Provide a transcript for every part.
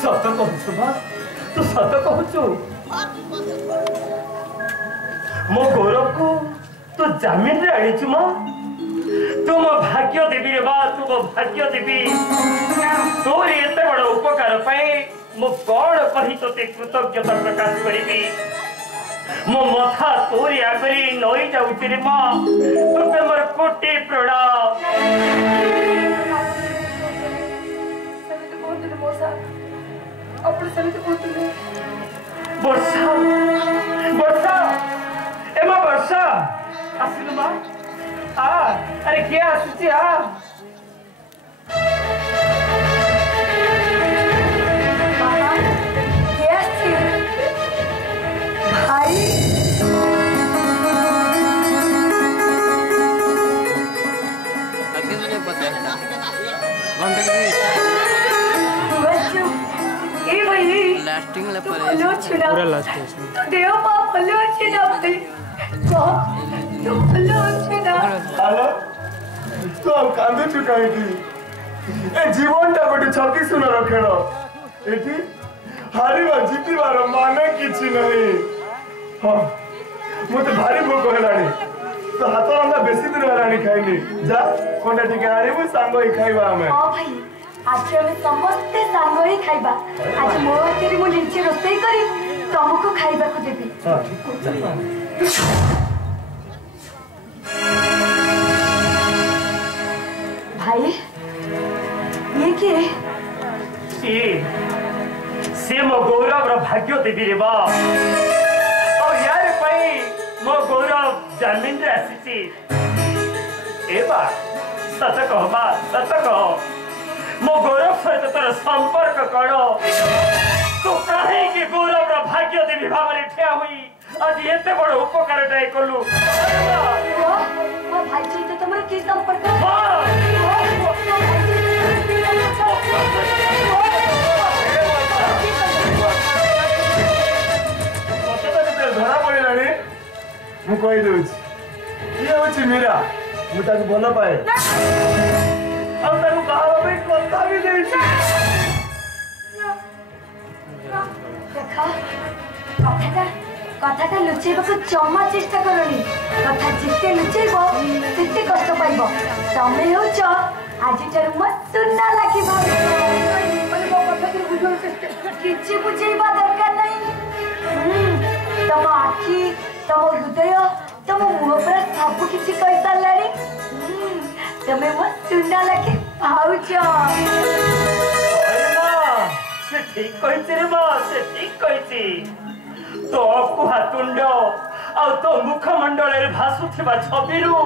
सत कहु माँ तू सत कहु मो गौरव को तू जमीन रे आनी माँ तू मो भाग्य देवी रे बा तू मो भाग्य देवी तोर एत बड़ उपकार पाई मो कौन कही तोते कृतज्ञता प्रकाश करी मो मथा तोरी आगरी नई जाऊची रे माँ तुके मोर कोटि प्रणाम। वर्षा वर्षा ए माँ वर्षा आसिलु माँ आ अरे क्या आसुची आ पूरा लास्ट है देव मां भलो अछि ना भाई तो भलो अछि ना हेलो तो कांदे छु काहे की ए जीवन टा गोटे छकी सुन रखेण एठी हारिबा जीतिबार माने किछि नहीं हां मते भारी भूख हेलानी तो हाथ रंगा बेसी दिन हेलानी खाइनी जा कोंडा टिके आनिबु सांगो ही खाइबा हमें। हां भाई आज हम समस्त सांगो ही खाइबा आज मो हाथेरी मो निचे रोसई करी तुमको खाइबा को देबी। हां ठीक भाई ये के से मो गौरव रो भाग्य देवी रे बा और यार पई मो गौरव जमीन रे आसीची ए बा सत कह मो गौरव सहित तोर संपर्क करो तू काहे कि गौरव रो भाग्य देवी भावरे ठिया हुई आज एते बड़ उपकार टाई कलु ओ भाई सहित तमरो की संपर्क धरा पड़े मु कही दूची ये हूँ मीरा मुझे भल पाए कथा भी कथा लुचेबा को जमा चेष्टा करनी कथा जिते लुचेब सेते कष्ट पाइब तमे होच आज ठार म सुन्ना लागी किछि बुझेबा दरकार नहीं तम आखि तम हृदय तम मुह पर सब किछि कहि सारलानी तमे म सुन्ना लागी पाउछ से ठीक कहिछि रे मां से ठीक कहिछि तो कुहातुंड आ तो मुखमंडल रे भासुथिबा छबिरु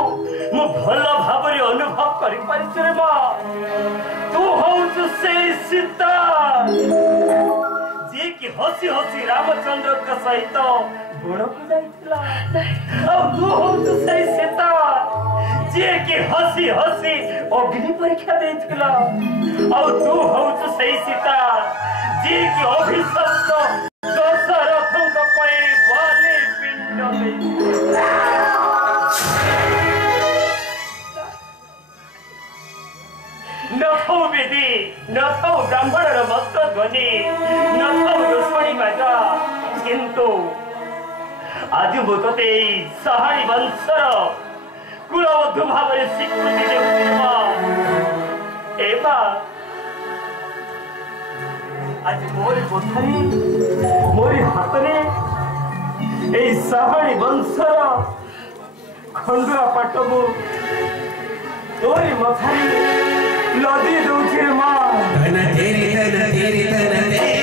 मु भल भाबरे अनुभव करि परिछि रे मां तू होउछु से सीता जे कि हसी हसी रामचंद्र का सहित गुण को जाइतला आ तू होउछु से सीता जे कि हसी हसी अग्नि परीक्षा देइतला आ तू होउछु से सीता जे कि अभिशप्त दशरथों का पए वाले पिंड में नथौ विधि नथौ ब्राह्मण मंत्र ध्वनि नथौ रोषणी मागा किंतु आज मुझे सहाय वंशर कुलबद्ध भाव स्वीकृति देवा आज मोरी कोठारी मोरी हाथरे ए सहाय वंशर खंडुआ पाटबू तोरी मथारी लदी दौछि रे मां तन तेरी तन तेरी तन तेरी